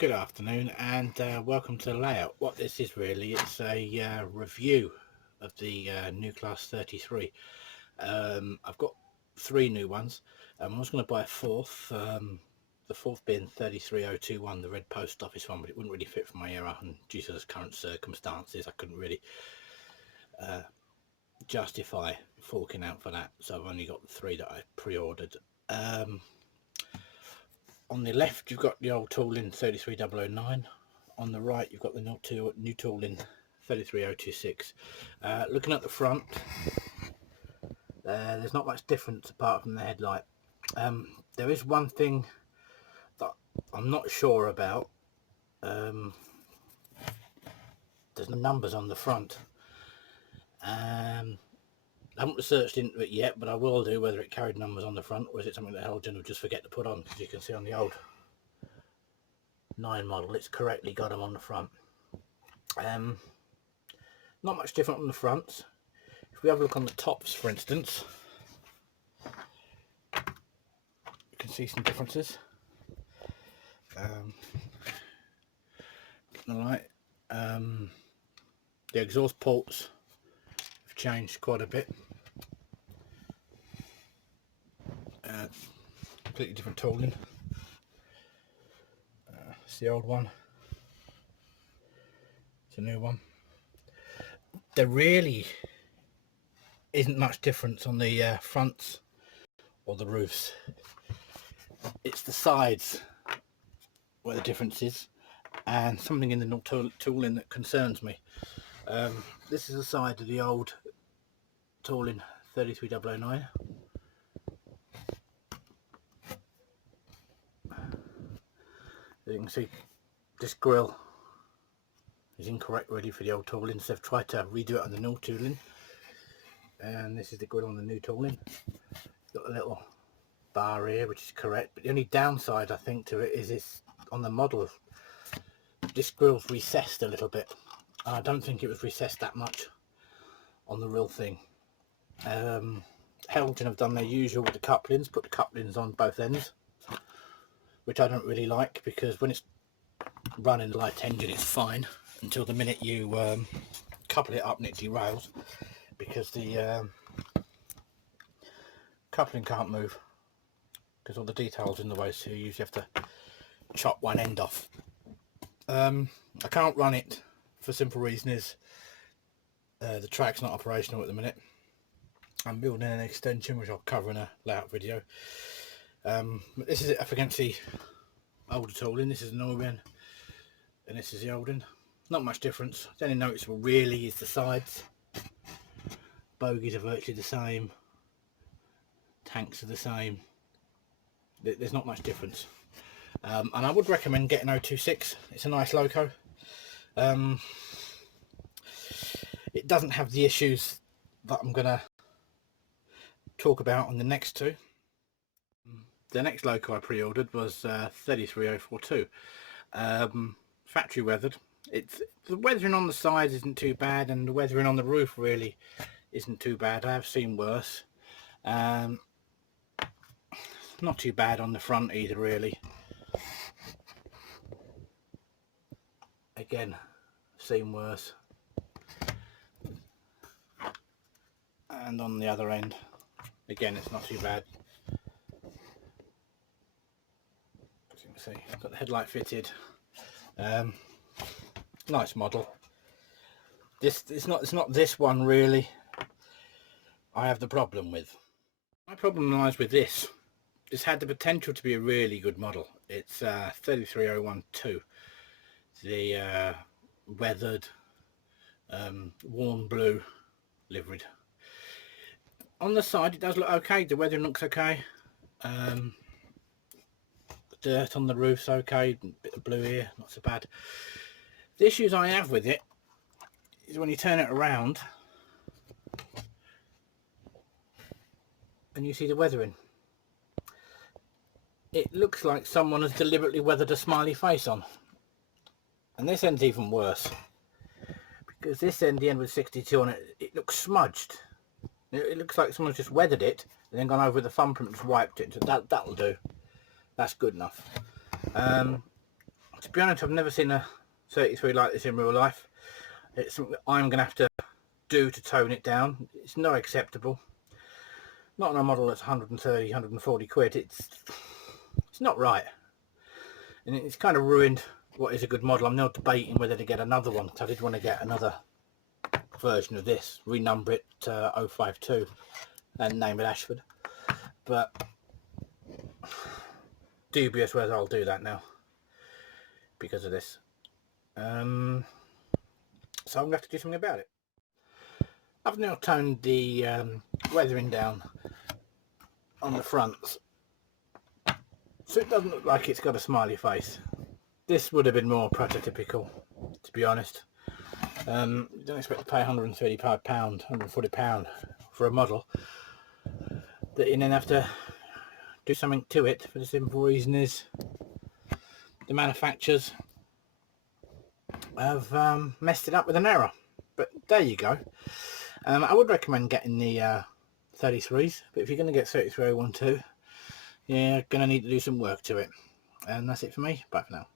Good afternoon and welcome to the layout. What this is really, it's a review of the new class 33. I've got three new ones. I was going to buy a fourth, the fourth being 33021, the red post office one, but it wouldn't really fit for my era, and due to the current circumstances I couldn't really justify forking out for that, so I've only got the three that I pre-ordered. On the left you've got the old tooling 33009, on the right you've got the new tooling 33026. Looking at the front, there's not much difference apart from the headlight. There is one thing that I'm not sure about. There's no numbers on the front. I haven't researched into it yet, but I will do, whether it carried numbers on the front or is it something that Heljan will just forget to put on, because you can see on the old 9 model it's correctly got them on the front. Not much different on the fronts. If we have a look on the tops, for instance, you can see some differences. Alright, the exhaust ports have changed quite a bit. Completely different tooling. It's the old one, it's a new one. There really isn't much difference on the fronts or the roofs. It's the sides where the difference is, and something in the tooling that concerns me. This is the side of the old tooling 33009. As you can see, this grille is incorrect really for the old tooling, so they've tried to redo it on the new tooling, and this is the grille on the new tooling. Got a little bar here which is correct, but the only downside I think to it is this, on the model this grille's recessed a little bit. I don't think it was recessed that much on the real thing. Heljan have done their usual with the couplings, put the couplings on both ends, which I don't really like, because when it's running the light engine it's fine until the minute you couple it up and it derails, because the coupling can't move because all the details in the way, so you usually have to chop one end off. I can't run it for simple reason is the track's not operational at the minute. I'm building an extension which I'll cover in a layout video. But this is it up against the older tooling. This is an Orion and this is the old one. Not much difference. The only noticeable really is the sides. Bogies are virtually the same, tanks are the same. There's not much difference. And I would recommend getting 026. It's a nice loco. It doesn't have the issues that I'm gonna talk about on the next two. The next loco I pre-ordered was 33042. Factory weathered. The weathering on the sides isn't too bad, and the weathering on the roof really isn't too bad. I have seen worse. Not too bad on the front either really. Again, seen worse. And on the other end, again, it's not too bad. As you can see, I've got the headlight fitted. Nice model. It's not this one really I have the problem with. My problem lies with this. This had the potential to be a really good model. It's 33012, the weathered warm blue liveried. On the side it does look okay, the weathering looks okay. The dirt on the roof's okay, bit of blue here, not so bad. The issues I have with it is when you turn it around and you see the weathering. It looks like someone has deliberately weathered a smiley face on. And this end's even worse, because this end, the end with 62 on it, it looks smudged. It looks like someone's just weathered it and then gone over with the thumbprint and just wiped it. So that'll do. That's good enough. To be honest, I've never seen a 33 like this in real life. It's something that I'm going to have to do to tone it down. It's not acceptable. Not on a model that's 130, 140 quid. It's not right. And it's kind of ruined what is a good model. I'm now debating whether to get another one, because I did want to get another version of this, renumber it 052 and name it Ashford. But dubious whether I'll do that now because of this. So I'm going to have to do something about it. I've now toned the weathering down on the fronts, so it doesn't look like it's got a smiley face. This would have been more prototypical, to be honest. You don't expect to pay £135, £140 for a model that you then have to do something to it, for the simple reason is the manufacturers have messed it up with an error. But there you go. I would recommend getting the 33s, but if you're going to get 33012, you're going to need to do some work to it. And that's it for me. Bye for now.